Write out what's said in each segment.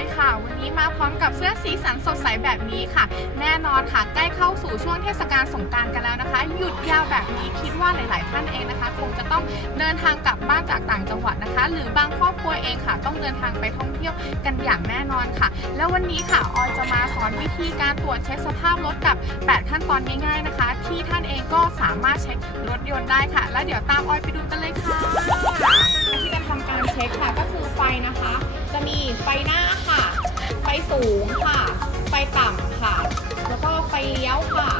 อยค่ะ วันนี้มาพร้อมกับเสื้อสีสันสดใสแบบนี้ค่ะ แน่นอนค่ะใกล้เข้าสู่ช่วงเทศกาลสงกรารกันแล้วนะคะ หยุดยาวแบบนี้คิดว่าหลาย ๆ ท่านเองนะคะ คงจะต้องเดินทางกลับบ้านจากต่างจังหวัดนะคะ หรือบางครอบครัวเองค่ะ ต้องเดินทางไปท่องเที่ยวกันอย่างแน่นอนค่ะ แล้ววันนี้ค่ะออยจะมาสอนวิธีการตรวจเช็คสภาพรถกับ 8 ขั้นตอนง่าย ๆนะคะ ที่ท่านเองก็สามารถเช็ครถยนต์ได้ค่ะ แล้วเดี๋ยวตามออยไปดูกันเลยค่ะ ที่จะทำการเช็คค่ะก็คือไฟนะคะ จะมีไฟหน้าค่ะ ไฟสูงค่ะ ไฟต่ำค่ะ แล้วก็ไฟเลี้ยวค่ะ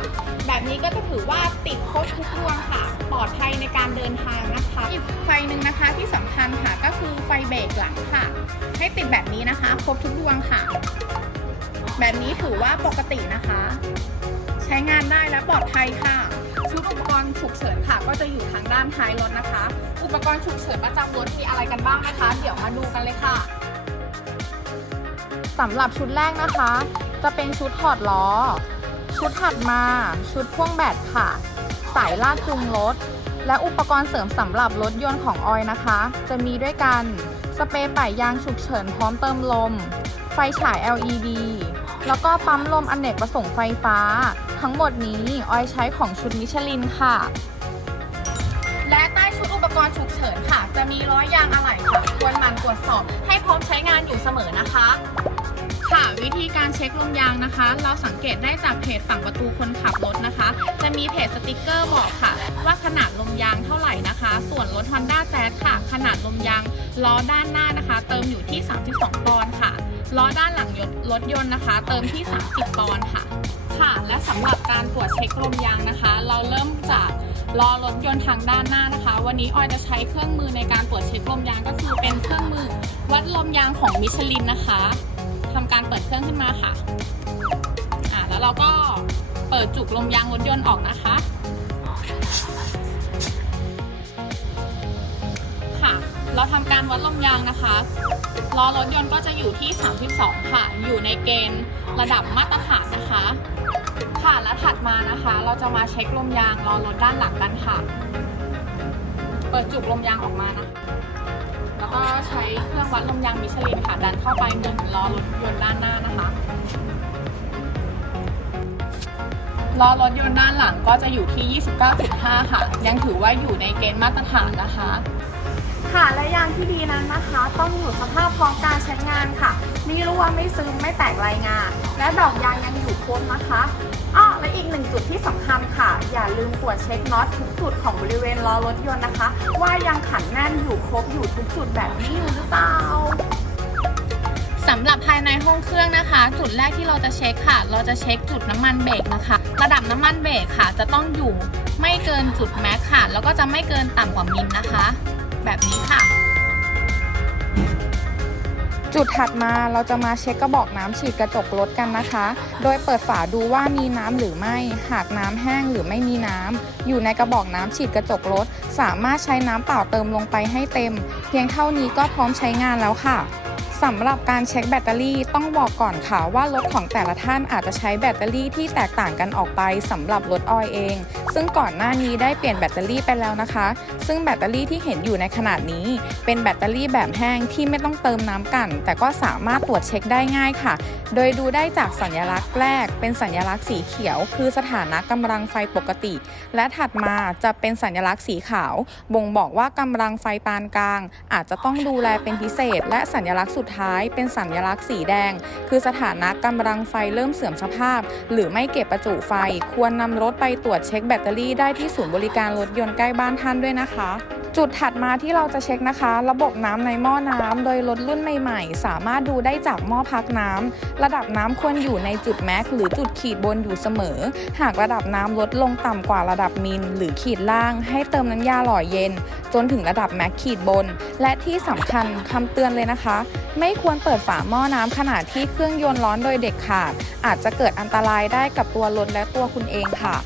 แบบนี้ก็จะถือว่าติดครบทุกดวงค่ะ ปลอดภัยในการเดินทางนะคะอีกไฟหนึ่งนะคะที่สำคัญค่ะก็คือไฟเบรกหลังค่ะ ให้ติดแบบนี้นะคะ ครบทุกดวงค่ะ แบบนี้ถือว่าปกตินะคะ ใช้งานได้และปลอดภัยค่ะ รณ์ฉุกเฉินค่ะ ก็จะอยู่ทางด้านท้ายรถนะคะ อุปกรณ์ฉุกเฉินประจำรถมีอะไรกันบ้างนะคะ เดี๋ยวมาดูกันเลยค่ะสำหรับชุดแรกนะคะ จะเป็นชุดถอดล้อ ชุดถัดมา ชุดพ่วงแบตค่ะ สายลากจูงรถ และอุปกรณ์เสริมสำหรับรถยนต์ของออยนะคะ จะมีด้วยกันสเปรย์ป่ายยางฉุกเฉินพร้อมเติมลม ไฟฉาย LED แล้วก็ปั๊มลมอนเนกประสงค์ไฟฟ้า ทั้งหมดนี้ออยใช้ของชุดมิชลินค่ะ และใต้ชุดอุปกรณ์ฉุกเฉินค่ะ จะมีล้อยางอะไหล่ค่ะควรหมั่นตรวจสอบให้พร้อมใช้งานอยู่เสมอนะคะ ค่ะวิธีการเช็คลมยางนะคะ เราสังเกตได้จากเพจฝั่งประตูคนขับรถนะคะ จะมีเพจสติกเกอร์บอกค่ะ ว่าขนาดลมยางเท่าไหร่นะคะ ส่วนรถ Honda Jazz ค่ะ ขนาดลมยางล้อด้านหน้านะคะ เติมอยู่ที่ 32 ปอนด์ค่ะล้อด้านหลังรถยนต์นะคะ เติมที่ 30 ปอนด์ค่ะ ค่ะ และสำหรับการตรวจเช็คลมยางนะคะ เราเริ่มจากล้อรถยนต์ทางด้านหน้านะคะ วันนี้ออยจะใช้เครื่องมือในการตรวจเช็คลมยางก็คือเป็นเครื่องมือ วัดลมยางของมิชลินนะคะทำการเปิดเครื่องขึ้นมาค่ะอ่าแล้วเราก็เปิดจุกลมยางรถยนต์ออกนะคะค่ะ เราทำการวัดลมยางนะคะล้อรถยนต์ก็จะอยู่ที่ 32 ค่ะ อยู่ในเกณฑ์ระดับมาตรฐานนะคะ ค่ะและถัดมานะคะ เราจะมาเช็คลมยางล้อรถด้านหลังกันค่ะ เปิดจุกลมยางออกมานะแล้วก็ใช้เครื่องวัดลมยางมิชลินค่ะ ดันเข้าไปหมุนล้อรถยนต์ด้านหน้านะคะล้อรถยนต์ด้านหลังก็จะอยู่ที่ 29.5 ค่ะ ยังถือว่าอยู่ในเกณฑ์มาตรฐานนะคะ ค่ะและยางที่ดีนั้นนะคะ ต้องอยู่สภาพพร้อมการใช้งานค่ะไม่รั่วไม่ซึมไม่แตกลายงานและดอกยางยังอยู่ครบนะคะอ้อและอีกหนึ่งจุดที่สำคัญค่ะ อย่าลืมตรวจเช็คน็อตทุกจุดของบริเวณล้อรถยนต์นะคะ ว่ายังขันแน่นอยู่ครบอยู่ทุกจุดแบบนี้อยู่หรือเปล่าสำหรับภายในห้องเครื่องนะคะ จุดแรกที่เราจะเช็คค่ะ เราจะเช็คจุดน้ำมันเบรกนะคะ ระดับน้ำมันเบรกค่ะ จะต้องอยู่ไม่เกินจุดแม็กค่ะ แล้วก็จะไม่เกินต่ำกว่ามิลนะคะ แบบนี้ค่ะ จุดถัดมาเราจะมาเช็คกระบอกน้ำฉีดกระจกรถกันนะคะ โดยเปิดฝาดูว่ามีน้ำหรือไม่ หากน้ำแห้งหรือไม่มีน้ำอยู่ในกระบอกน้ำฉีดกระจกรถ สามารถใช้น้ำเปล่าเติมลงไปให้เต็ม เพียงเท่านี้ก็พร้อมใช้งานแล้วค่ะ สำหรับการเช็คแบตเตอรี่ต้องบอกก่อนค่ะว่ารถของแต่ละท่านอาจจะใช้แบตเตอรี่ที่แตกต่างกันออกไปสำหรับรถออยเอง ซึ่งก่อนหน้านี้ได้เปลี่ยนแบตเตอรี่ไปแล้วนะคะ ซึ่งแบตเตอรี่ที่เห็นอยู่ในขนาดนี้ เป็นแบตเตอรี่แบบแห้งที่ไม่ต้องเติมน้ำกัน แต่ก็สามารถตรวจเช็คได้ง่ายค่ะ โดยดูได้จากสัญลักษณ์แรก เป็นสัญลักษณ์สีเขียว คือสถานะกำลังไฟปกติ และถัดมาจะเป็นสัญลักษณ์สีขาว บ่งบอกว่ากำลังไฟปานกลาง อาจจะต้องดูแลเป็นพิเศษ และสัญลักษณ์สุดท้ายเป็นสัญลักษณ์สีแดง คือสถานะกำลังไฟเริ่มเสื่อมสภาพ หรือไม่เก็บประจุไฟ ควรนำรถไปตรวจเช็คแบตเตอรี่ได้ที่ศูนย์บริการรถยนต์ใกล้บ้านท่านด้วยนะคะ จุดถัดมาที่เราจะเช็คนะคะ ระบบน้ำในหม้อน้ำโดยรถรุ่นใหม่ๆ สามารถดูได้จากหม้อพักน้ำระดับน้ำควรอยู่ในจุดแม็กหรือจุดขีดบนอยู่เสมอ หากระดับน้ำลดลงต่ำกว่าระดับมิลหรือขีดล่าง ให้เติมน้ำยาหล่อเย็น จนถึงระดับแม็กขีดบน และที่สำคัญคำเตือนเลยนะคะ ไม่ควรเปิดฝาหม้อน้ำขณะที่เครื่องยนต์ร้อนโดยเด็ดขาด อาจจะเกิดอันตรายได้กับตัวรถและตัวคุณเองค่ะ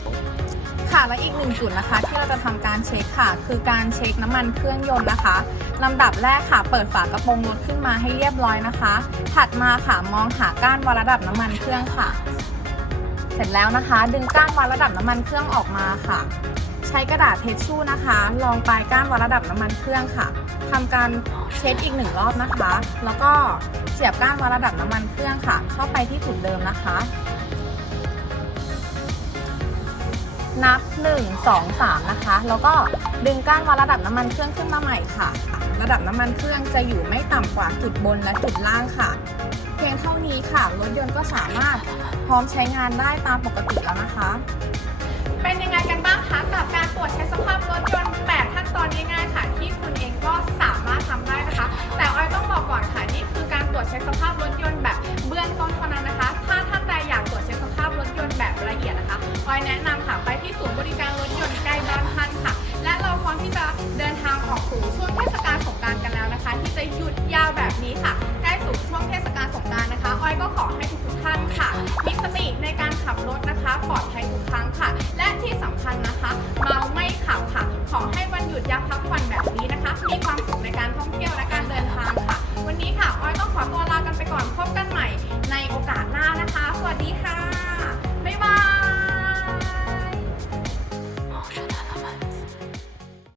ค่ะและอีกหนึ่งจุดนะคะ ที่เราจะทำการเช็คค่ะ คือการเช็คน้ำมันเครื่องยนต์นะคะลำดับแรกค่ะ เปิดฝากระโปรงรถขึ้นมาให้เรียบร้อยนะคะ ถัดมาค่ะมองหาก้านวัดระดับน้ำมันเครื่องค่ะ เสร็จแล้วนะคะ ดึงก้านวัดระดับน้ำมันเครื่องออกมาค่ะ ใช้กระดาษเทชชู่นะคะรองปลายก้านวัดระดับน้ำมันเครื่องค่ะทำการเช็ดอีกหนึ่งรอบนะคะ แล้วก็เสียบก้านวัดระดับน้ำมันเครื่องค่ะ เข้าไปที่จุดเดิมนะคะ นับ 1 2 3 นะคะ แล้วก็ดึงก้านวัดระดับน้ำมันเครื่องขึ้นมาใหม่ค่ะ ระดับน้ำมันเครื่องจะอยู่ไม่ต่ำกว่าจุดบนและจุดล่างค่ะ เพียงเท่านี้ค่ะ รถยนต์ก็สามารถพร้อมใช้งานได้ตามปกติแล้วนะคะ เป็นยังไงกันบ้าง